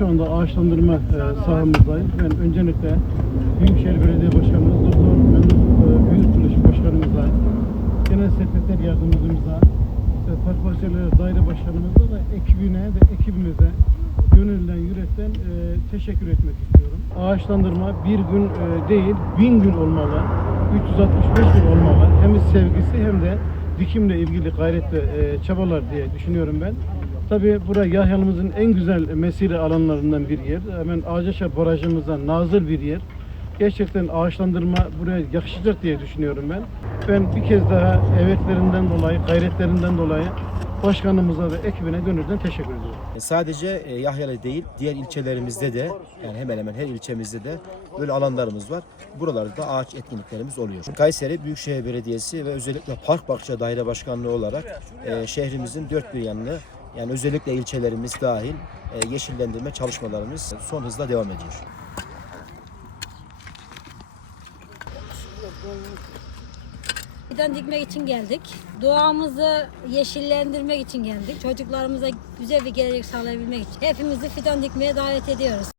Şu anda ağaçlandırma e, sahamızdayız. Ben öncelikle Büyükşehir Belediye Başkanımız Doktor Memduh e, Büyüktürüş Başkanımıza, Genel Sekreter Yardımcımıza, ve Park Bahçeleri Daire Başkanımıza da ekibine ve ekibimize gönülden, yürekten e, teşekkür etmek istiyorum. Ağaçlandırma bir gün e, değil, bin gün olmalı. 365 gün olmalı. Hem sevgisi hem de dikimle ilgili gayretle e, çabalar diye düşünüyorum ben. Tabii bura Yahyalımızın en güzel mesire alanlarından bir yer. Hemen Ağacaşa Barajımızdan nazır bir yer. Gerçekten ağaçlandırma buraya yakışacak diye düşünüyorum ben. Ben bir kez daha emeklerinden dolayı, gayretlerinden dolayı başkanımıza ve ekibine gönülden teşekkür ediyorum. E, Sadece e, Yahyalı değil, diğer ilçelerimizde de yani hemen hemen her ilçemizde de böyle alanlarımız var. Buralarda da ağaç etkinliklerimiz oluyor. Kayseri Büyükşehir Belediyesi ve özellikle Park Bahçe Daire Başkanlığı olarak e, şehrimizin dört bir yanını yani özellikle ilçelerimiz dahil e, yeşillendirme çalışmalarımız son hızla devam ediyor. Fidan dikmek için geldik. Doğamızı yeşillendirmek için geldik. Çocuklarımıza güzel bir gelecek sağlayabilmek için. Hepimizi fidan dikmeye davet ediyoruz.